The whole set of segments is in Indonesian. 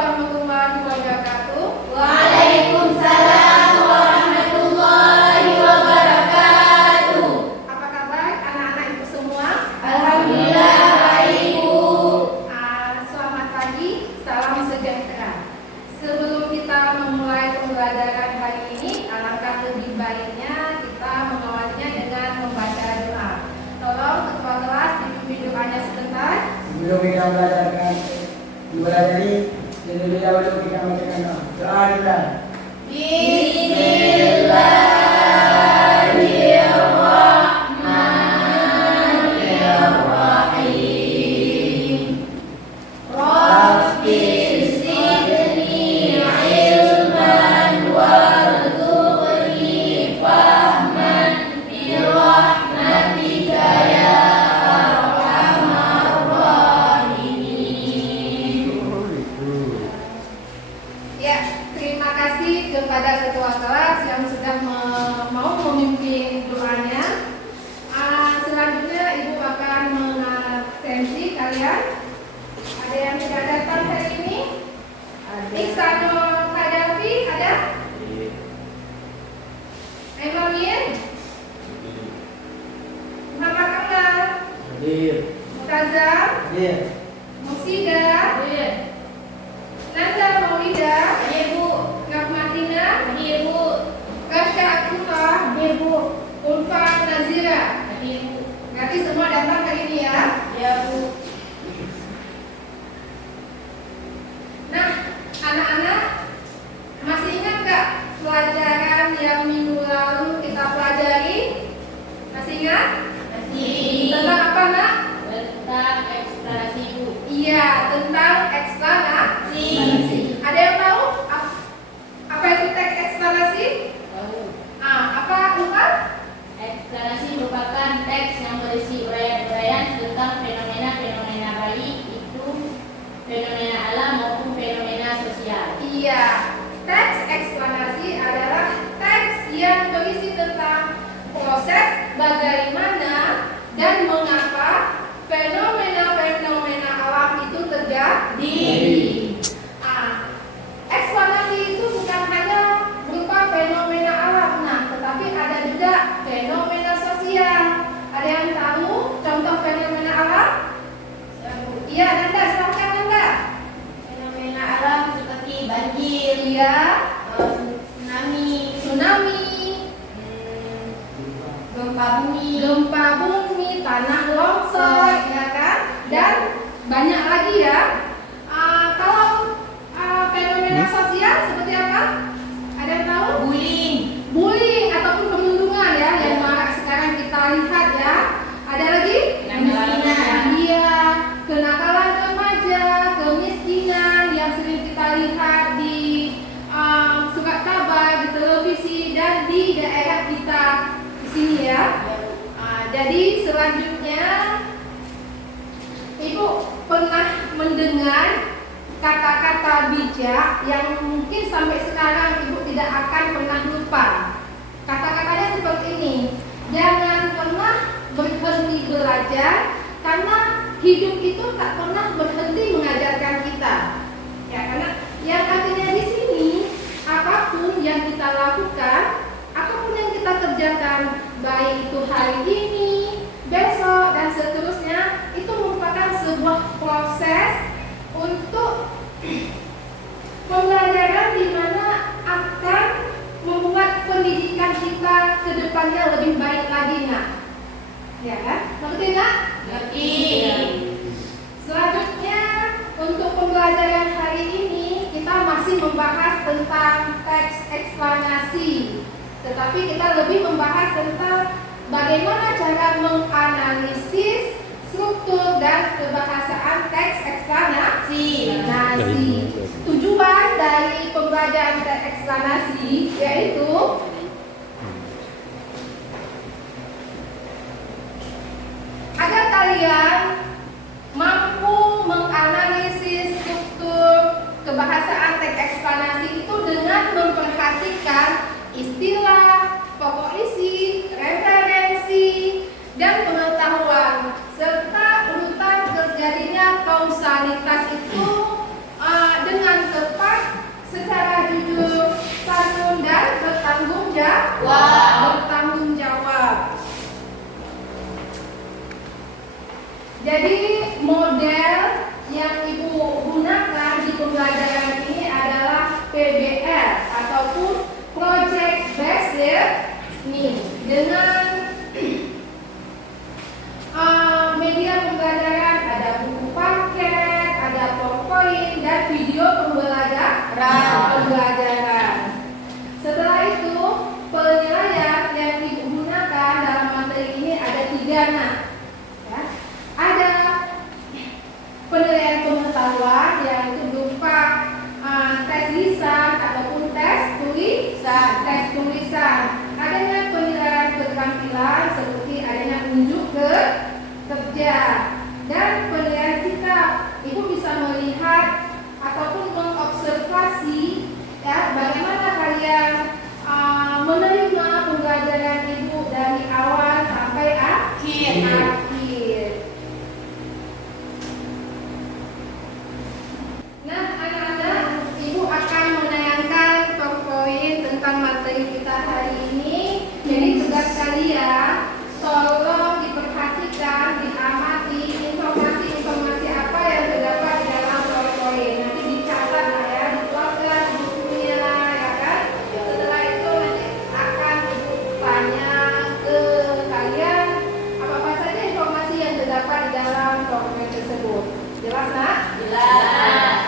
warahmatullahi wabarakatuh. Waalaikumsalam warahmatullahi wabarakatuh. Apa kabar anak-anak ibu semua? Alhamdulillah baik, Bu. Selamat pagi, salam sejahtera. Sebelum kita memulai pembelajaran hari ini, alangkah lebih baiknya kita mengawalinya dengan membaca doa. Tolong ketua kelas dipimpin doanya sebentar. Sebelum kita mempelajari, terlebih dahulu kita bacakan doa kita. Bismillahirrahmanirrahim. Rabbi zidni ilman warzuqni fahman birahmatika ya arhamar rahimin. Ya, terima kasih kepada ketua kelas yang sudah mau memimpin doanya. Selanjutnya ibu akan mengabsensi kalian. Ada yang tidak datang hari ini? Iksano Kadafi ada? Emalien? Muhammad Kamal? Hadir. Mutazam? Hadir. Musida? Nanda Maulida? Rahmatina? Kasya Atullah? Ulfa Nazira? Berarti semua datang hari ini ya? Nah, anak-anak masih ingat nggak pelajaran yang minggu lalu kita pelajari? Masih ingat? Tentang apa, Nak? Iya, tentang eksplanasi. Ada yang tahu apa itu teks eksplanasi? Apa Umar? Eksplanasi merupakan teks yang berisi uraian-uraian tentang fenomena-fenomena baik, itu fenomena alam maupun fenomena sosial. Iya, teks eksplanasi adalah teks yang berisi tentang proses bagaimana dan mengapa fenomena-fenomena alam itu terjadi. Eksplanasi itu bukan hanya berupa fenomena alam, tetapi ada juga fenomena sosial. Ada yang tahu contoh fenomena alam? Iya, Nanda, silakan Nanda. Fenomena alam seperti banjir, Iya, tsunami, gempa bumi, tanah longsor, ya kan? Dan banyak lagi ya. Kalau fenomena sosial seperti apa? Ada yang tahu? Bullying ataupun perundungan ya, yang marak sekarang kita lihat ya. Ada lagi? Kemiskinan. Iya, kenakalan remaja, kemiskinan yang sering kita lihat di surat kabar, di televisi dan di daerah kita di sini ya. Jadi selanjutnya, Ibu pernah mendengar kata-kata bijak yang mungkin sampai sekarang Ibu tidak akan pernah lupa. Kata-katanya seperti ini: jangan pernah berhenti belajar, karena hidup itu tak pernah berhenti mengajarkan kita. Ya, karena yang artinya di sini, apapun yang kita lakukan, apapun yang kita kerjakan, baik itu hari ini, besok dan seterusnya, itu merupakan sebuah proses untuk pembelajaran di mana akan membuat pendidikan kita ke depannya lebih baik lagi, Nak. Ya kan? Ngerti, Nak? Ngerti. Selanjutnya, untuk pembelajaran hari ini kita masih membahas tentang teks eksplanasi. Tetapi kita lebih membahas tentang bagaimana cara menganalisis struktur dan kebahasaan teks eksplanasi. Tujuan dari pembelajaran teks eksplanasi yaitu agar kalian mampu menganalisis struktur kebahasaan teks eksplanasi itu dengan memperhatikan istilah, pokok isi, referensi, dan pengetahuan serta urutan terjadinya kausalitas itu dengan Jadi model yang Ibu gunakan di pembelajaran ini adalah PBL ataupun Project Based Learning dengan media pembelajaran, ada buku paket, ada PowerPoint dan video pembelajaran. Setelah itu penilaian yang Ibu gunakan dalam materi ini ada 3 nah. Ya. Ada penilaian pengetahuan yaitu berupa tes lisan ataupun tes tulisan. Adanya penilaian keterampilan seperti adanya unjuk kerja dan penilaian sikap. Ibu bisa melihat ataupun mengobservasi ya bagaimana kalian menerima pembelajaran Ibu dari awal sampai akhir. Nah, anak-anak, Ibu akan menayangkan PowerPoint tentang materi kita hari ini. Jadi tugas kalian tolong diperhatikan, diamati informasi-informasi apa yang terdapat di dalam PowerPoint. Nanti dicatat ya, dikeluarkan bukunya ya kan. Setelah itu nanti akan Ibu tanya ke kalian apa-apa saja informasi yang terdapat di dalam PowerPoint tersebut. Jelas nak? Jelas.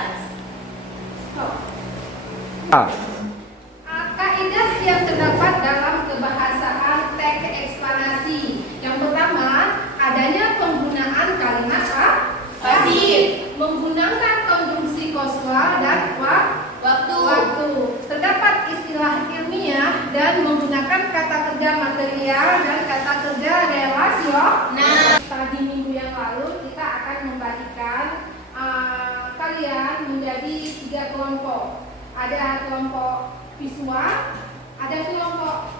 Kaidah yang terdapat dalam kebahasaan teks eksplanasi. Yang pertama, adanya penggunaan kalimat pasif menggunakan konjungsi kausal dan waktu. Terdapat istilah ilmiah dan menggunakan kata kerja material dan kata kerja relasional. Tadi minggu yang lalu kita akan membagikan kalian menjadi 3 kelompok. Ada kelompok visual, ada kelompok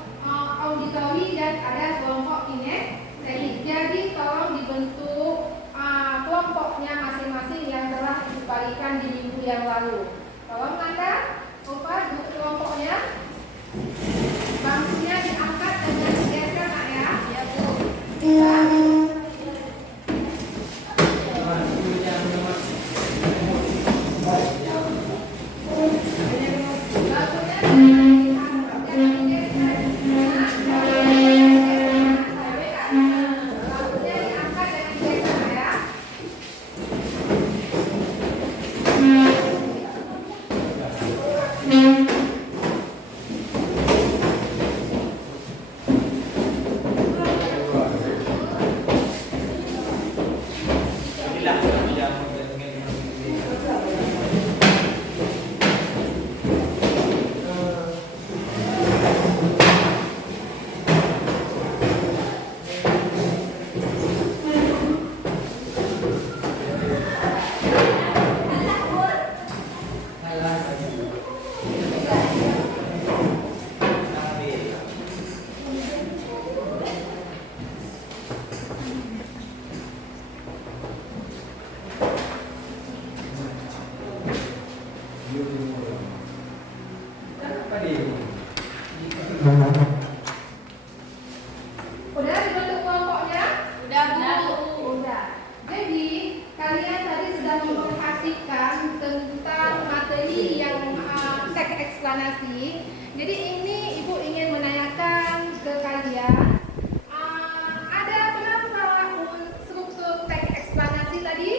auditori dan ada kelompok kinestetik. Jadi tolong dibentuk kelompoknya masing-masing yang telah dibagikan di minggu yang lalu. Tolong Anda bentuk kelompoknya. Bangkunya diangkat dan digeser nak ya. Ya Bu. Udah dibentuk kelompoknya? Udah Bu. Udah. Jadi kalian tadi sudah memperhatikan tentang materi yang teks eksplanasi. Jadi ini Ibu ingin menanyakan ke kalian, ada berapa struktur teks eksplanasi tadi?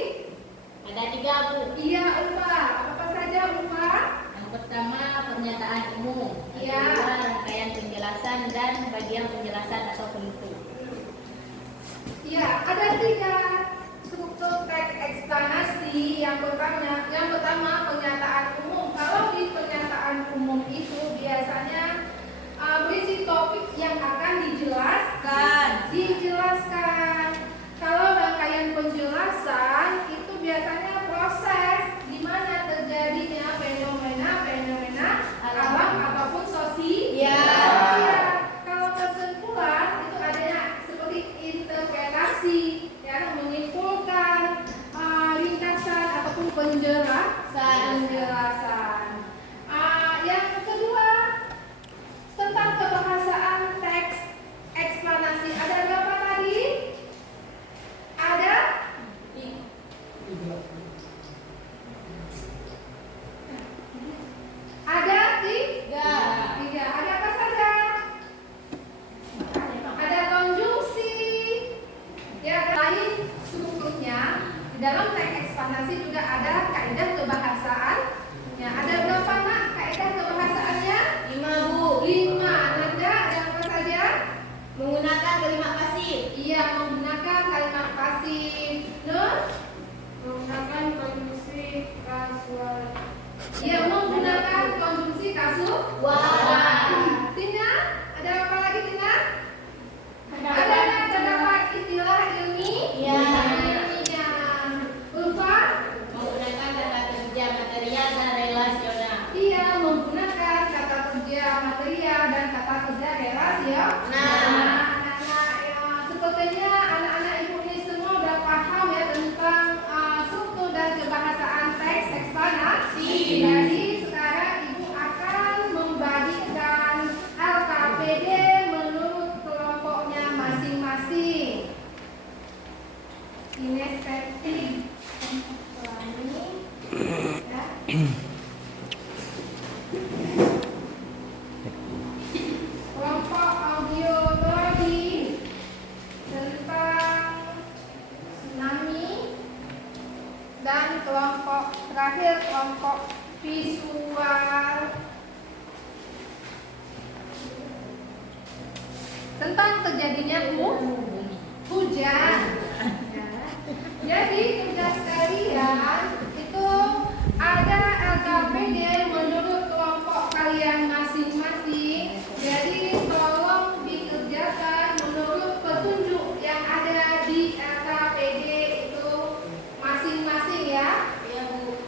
Ada 3 Bu. Iya, Upa. Apa saja Upa? Yang pertama pernyataan umum, Iya. yang kedua rangkaian penjelasan dan bagian penjelasan atau penutup. Ya, ada 3 struktur teks eksplanasi. Yang pertama pernyataan umum. Kalau di pernyataan umum itu biasanya berisi topik yang akan dijelaskan. Kalau rangkaian penjelasan itu biasanya proses di mana terjadinya fenomena alam ataupun sosial. Ya. Kalau kesimpulan itu adanya seperti interpretasi, ya, menyimpulkan ringkasan ataupun penjelasan. Yang kedua tentang kebahasaan teks eksplanasi. Ada berapa tadi? Ada Ia menggunakan konjungsi kasuara. Tina, ada apa lagi Tina? Terdapat istilah Ya. ilmiahnya. Ulfa? Menggunakan kata kerja material dan relasional. Ia menggunakan kata kerja material dan kata kerja relasional. Sepertinya anak-anak ibu ini semua udah paham ya tentang struktur dan kebahasaan teks eksplanasi. Jadi sekarang ibu akan membagikan LKPD menurut kelompoknya masing-masing. Kinestetik, ya. Kelompok audiologi tentang tsunami, dan kelompok terakhir kelompok visual tentang terjadinya hujan. Jadi tugas kalian itu ada LKPD menurut kelompok kalian masing-masing. Jadi tolong dikerjakan menurut petunjuk yang ada di LKPD itu masing-masing ya. Ya Bu.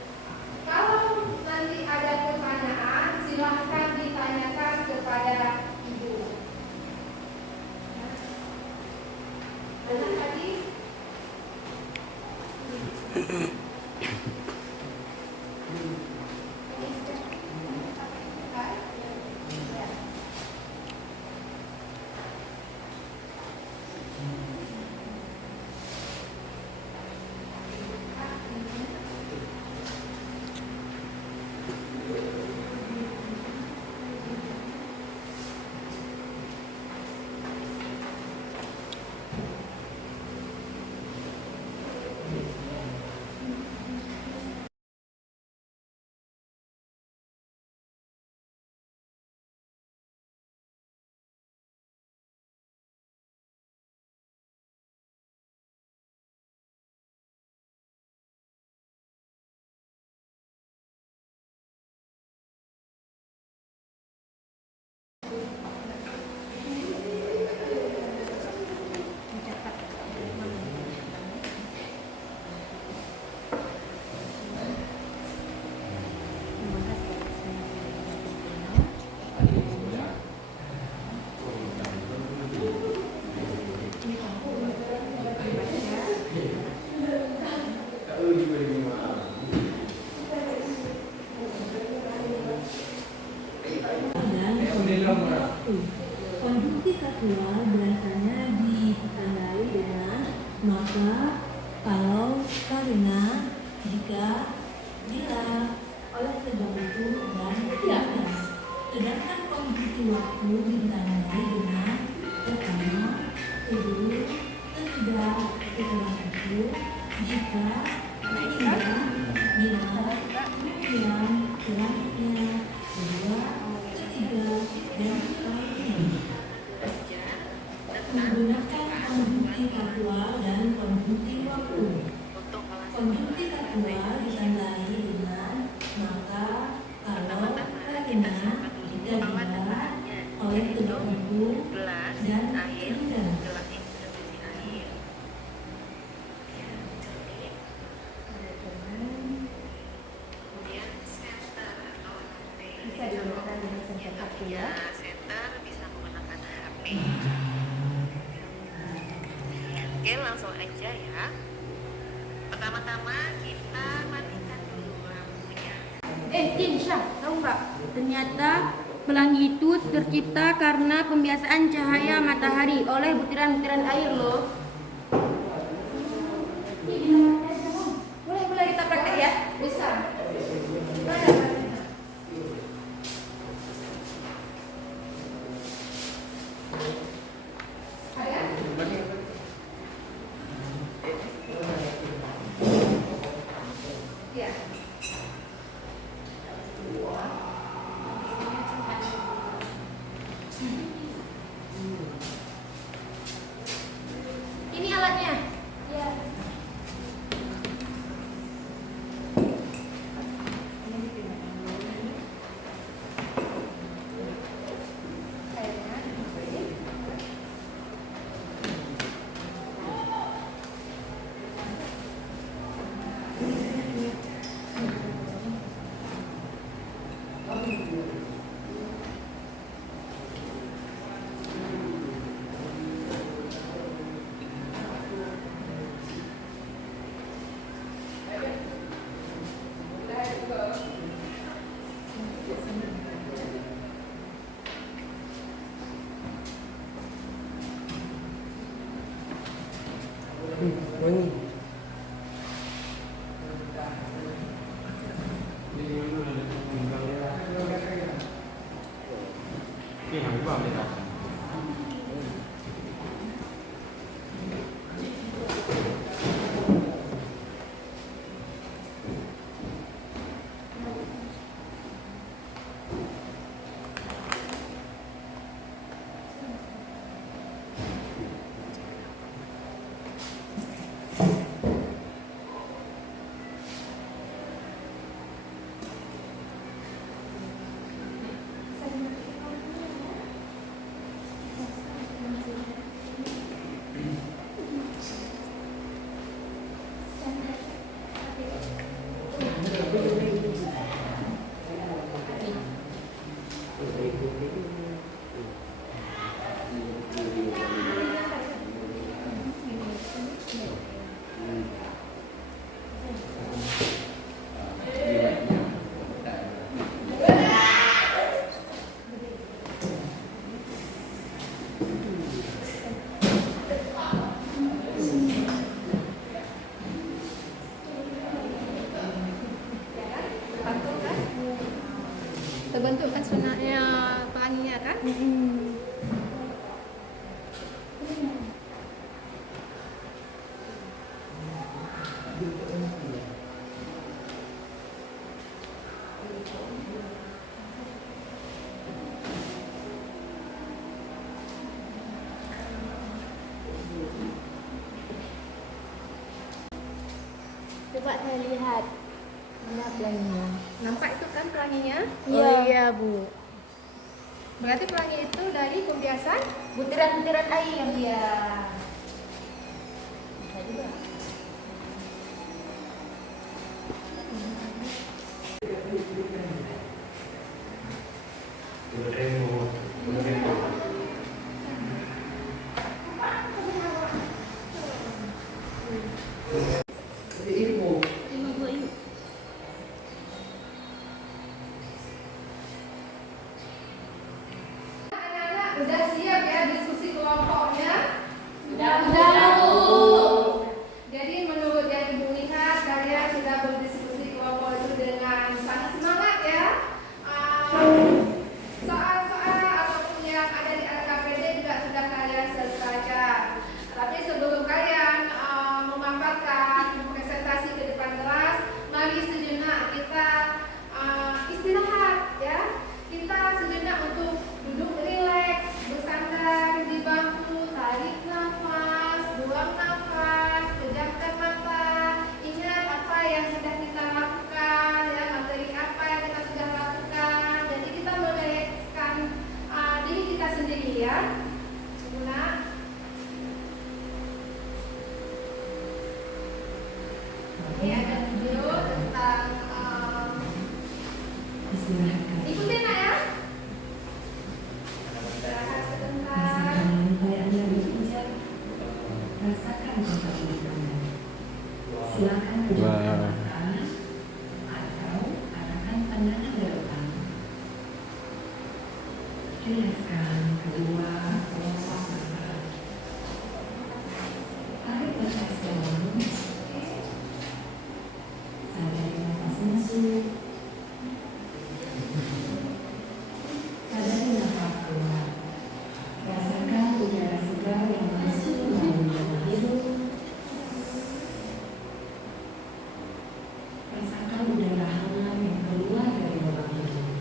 Kalau nanti ada pertanyaan silahkan ditanyakan kepada ibu. Ada tadi? Konjungsi kasual biasanya ditandai dengan maka, kalau, karena, jika, bila, oleh sebab itu, dan tidak. Sedangkan konjungsi waktu ditandai dengan pertama, kedua, ketiga, setelah itu, jika, tidak, bila, kemudian, selanjutnya, kedua, ketiga, dan seterusnya. Menggunakan konjungsi kasual dan konjungsi waktu. Konjungsi kasual ditandai dengan maka, kalau, karena, jika, bila, oleh sebab itu, dan tidak. Bisa digunakan dengan sensor HP ya. Center bisa menggunakan HP. Oke, langsung aja ya. Pertama-tama kita matikan dulu lampunya. Insya, tahu nggak? Ternyata pelangi itu tercipta karena pembiasaan cahaya matahari oleh butiran-butiran air loh. Boleh kita praktek ya? Bisa. Ada? Ya. Wangi. Cái hàng của bạn đây là Pantul kan? Terbentuk kan sunatnya pelanginya kan? Coba saya lihat. Mana pelanginya? Nampak itu kan pelanginya? Oh iya, Bu. Berarti pelangi itu dari pembiasan Butiran-butiran air. Iya. Bisa juga. anak-anak udah siap ya diskusi kelompoknya? Udah, Bu. Jadi menurut yang Ibu lihat, kalian sudah berdiskusi kelompok itu dengan sangat semangat ya. Soal-soal ataupun yang ada di LKPD juga sudah kalian selesaikan. Tapi sebelum kalian memaparkan presentasi ke depan kelas, mari sejenak kita istirahat ya. Kita sejenak untuk duduk rileks, bersandar di bangku, tarik nafas, buang nafas, pejamkan mata, ingat apa yang sudah kita lakukan, ya materi apa yang kita sudah lakukan. Jadi kita merilekskan diri kita sendiri ya. Guna. Ini ada video tentang Istirahatkan. ikutin nak ya. Istirahat sebentar. Rasakan lantai Anda berpijak. Rasakan tempat duduk Anda. Silakan pejamkan mata atau arahkan pandangan ke depan. Rilekskan kedua kelompok mata. Tarik nafas dalam. Sadari nafas masuk. Sadari nafas keluar. Rasakan udara segar yang masuk melalui dalam hidung. Rasakan udara hangat yang keluar dari lubang hidung.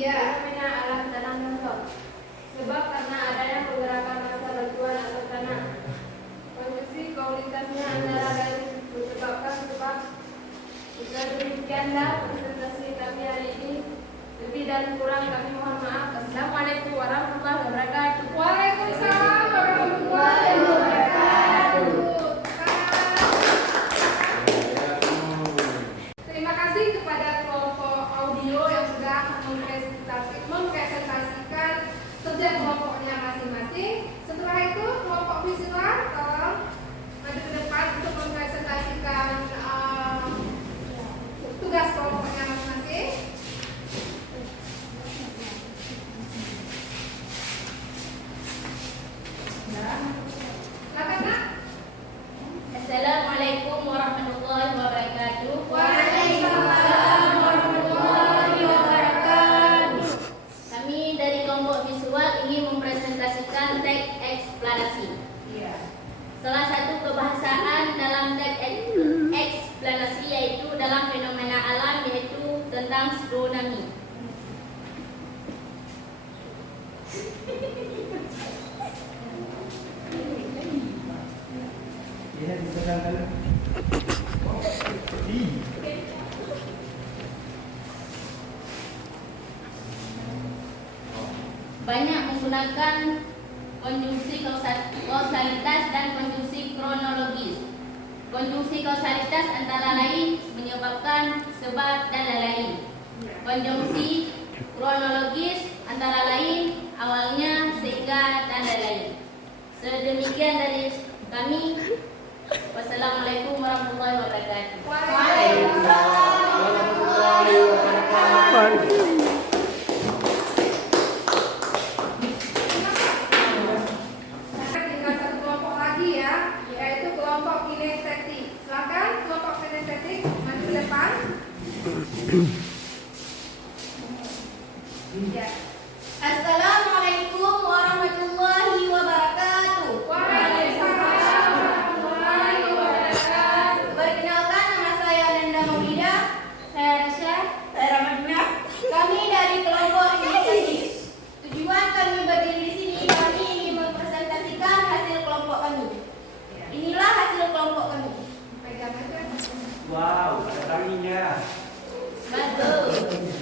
Iya. Fenomena alam dalam contoh. Sebab karena adanya pergerakan massa batuan atau tanah, kondisi kualitasnya antara lain menyebabkan sebab. Jika demikianlah presentasi kami hari ini. Lebih dan kurang kami mohon maaf. Assalamualaikum warahmatullahi wabarakatuh. Waalaikumsalam warahmatullahi wabarakatuh. Terima kasih kepada kelompok audio yang sudah mempresentasikan kerja kelompoknya masing-masing. Setelah itu kelompok visual tolong maju ke depan untuk mempresentasikan tugas kelompoknya masing-masing. Silakan, Nak. Assalamualaikum warahmatullahi wabarakatuh. Waalaikumsalam warahmatullahi wabarakatuh. Kami dari kelompok visual ingin mempresentasikan teks eksplanasi. Salah satu kebahasaan dalam teks eksplanasi yaitu dalam fenomena alam, yaitu tentang astronomi. Banyak menggunakan konjungsi kausalitas dan konjungsi kronologis. Konjungsi kausalitas antara lain menyebabkan sebab dan lain-lain. Konjungsi kronologis antara lain awalnya sehingga dan lain-lain. Sedemikian dari kami. Wassalamualaikum warahmatullahi wabarakatuh. Waalaikumsalam warahmatullahi wabarakatuh. Tinggal satu kelompok lagi ya, yaitu kelompok kinestetik. Silakan kelompok kinestetik maju ke depan. Ya. Assalamualaikum warahmatullahi wabarakatuh. Waalaikumsalam warahmatullahi wabarakatuh. Perkenalkan, nama saya Nanda Maulida. Saya Rasya. Saya Ramadina. Kami dari kelompok inisiatif. Tujuan kami berdiri di sini, kami ingin mempresentasikan hasil kelompok kami. Inilah hasil kelompok kami. Pegang aja. Wow, ada tanginya. Betul.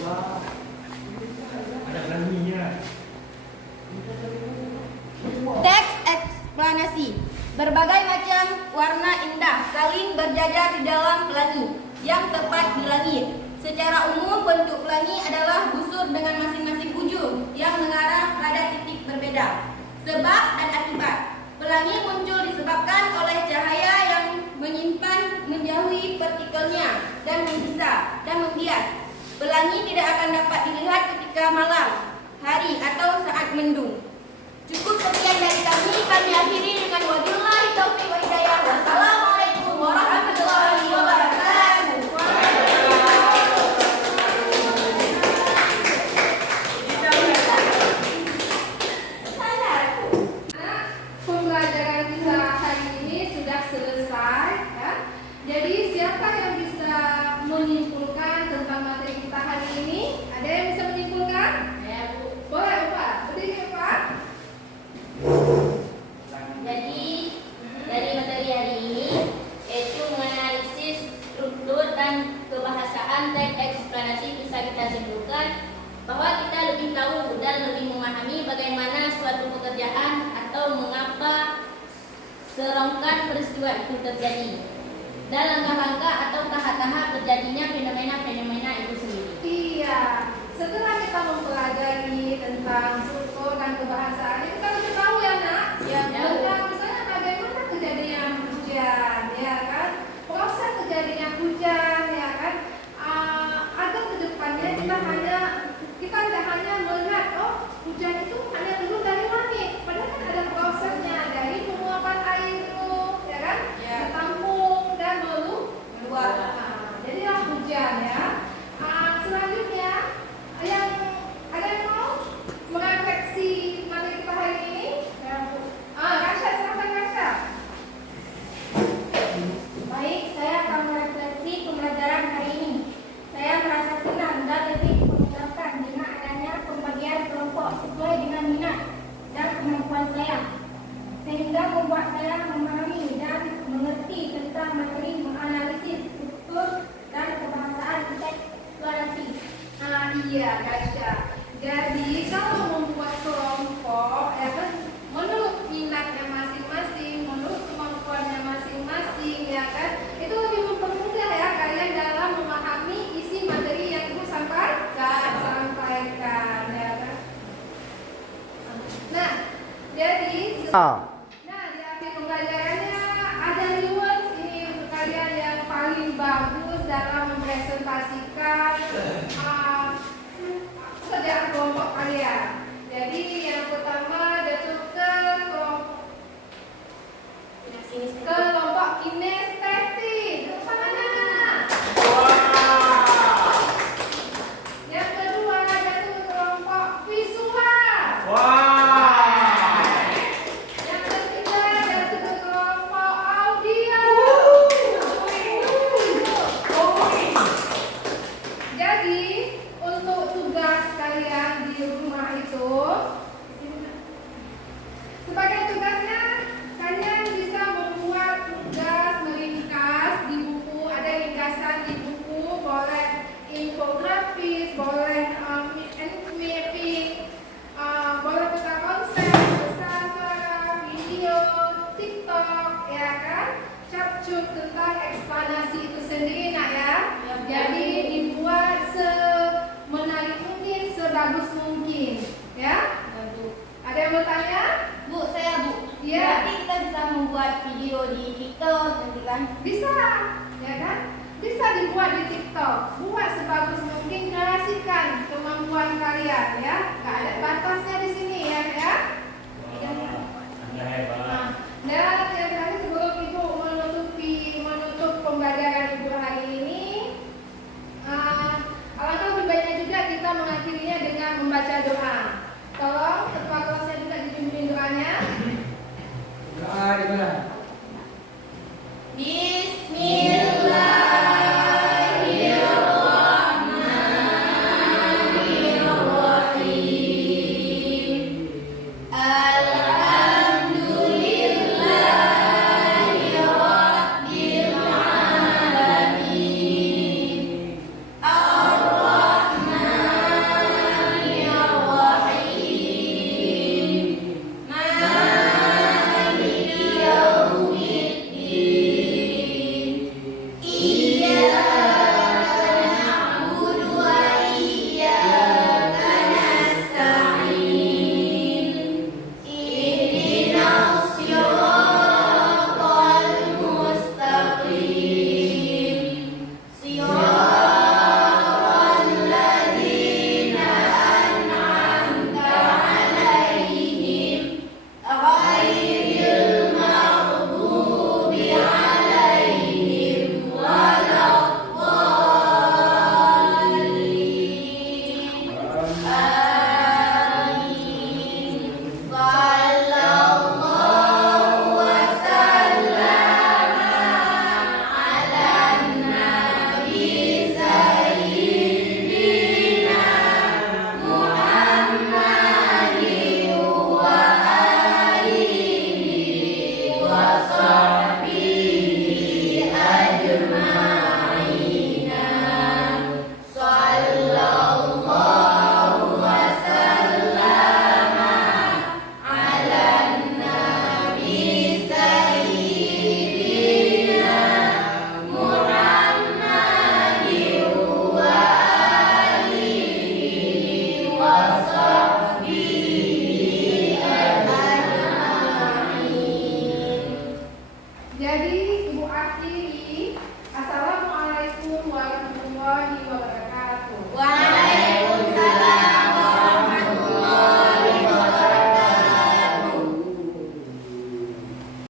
Wow, ada tanginya. Teks eksplanasi. Berbagai macam warna indah saling berjajar di dalam pelangi yang tepat di langit. Secara umum bentuk pelangi adalah busur dengan masing-masing ujung yang mengarah pada titik berbeda. Sebab dan akibat. Pelangi muncul disebabkan oleh cahaya yang menyimpan menjauhi partikelnya dan membisa dan membias. Pelangi tidak akan dapat dilihat ketika malam, hari atau saat mendung. Cukup sekian dari kami akhiri dengan wabillahi taufiq wa hidayah. Wassalamualaikum warahmatullahi wabarakatuh. Pembelajaran kita hari ini sudah selesai ya. Jadi siapa yang bisa menyimpulkan tentang materi kita hari ini? Ada yang bisa menyimpulkan? Ya, Bu. Boleh Pak, berdiri Pak. Jadi dari materi hari ini yaitu menganalisis struktur dan kebahasaan teks eksplanasi, bisa kita simpulkan bahwa kita lebih tahu dan lebih memahami bagaimana suatu pekerjaan atau mengapa serangkaian peristiwa itu terjadi dan langkah-langkah atau tahap-tahap terjadinya fenomena-fenomena itu sendiri. Iya, setelah kita mempelajari tentang struktur dan kebahasaan, kita lebih tahu ya Nak. Ya, Tentang misalnya bagaimana kejadian hujan, ya kan? Proses kejadian hujan, ya kan? Agar kedepannya kita tidak hanya melihat hujan itu hanya turun dari langit, padahal kan ada prosesnya dari penguapan air itu, ya kan? Ya. Ditampung dan meluap. Meluap. Jadilah hujan ya. Iya, Gasha. Jadi kalau membuat kelompok, ya kan, menurut minatnya masing-masing, menurut kemampuannya masing-masing, ya kan, itu lebih mempermudah ya kalian dalam memahami isi materi yang ibu sampaikan, ya kan. Nah, jadi nah, di akhir pembelajarannya ada reward ini untuk kalian yang paling bagus dalam mempresentasikan kerjaan kelompok kalian. Jadi yang pertama jatuh ke kelompok kinestetik. Tepuk tangan. Yang kedua jatuh ke kelompok visual. Yang ketiga jatuh ke kelompok audio. Jadi untuk tugas kalian di rumah itu, sebagai tugasnya kalian bisa membuat tugas meringkas di buku. Ada ringkasan di buku, boleh infografis, boleh mapping, boleh peta konsep, pesan suara, video, TikTok, ya kan? Capcut tentang eksplanasi itu sendiri, nak ya. Jadi dibuat semenarik mungkin, sebagus mungkin, ya. Ada yang bertanya? Bu, saya Bu. Iya. Berarti kita bisa membuat video di TikTok nanti kan? Bisa, ya kan? Bisa dibuat di TikTok.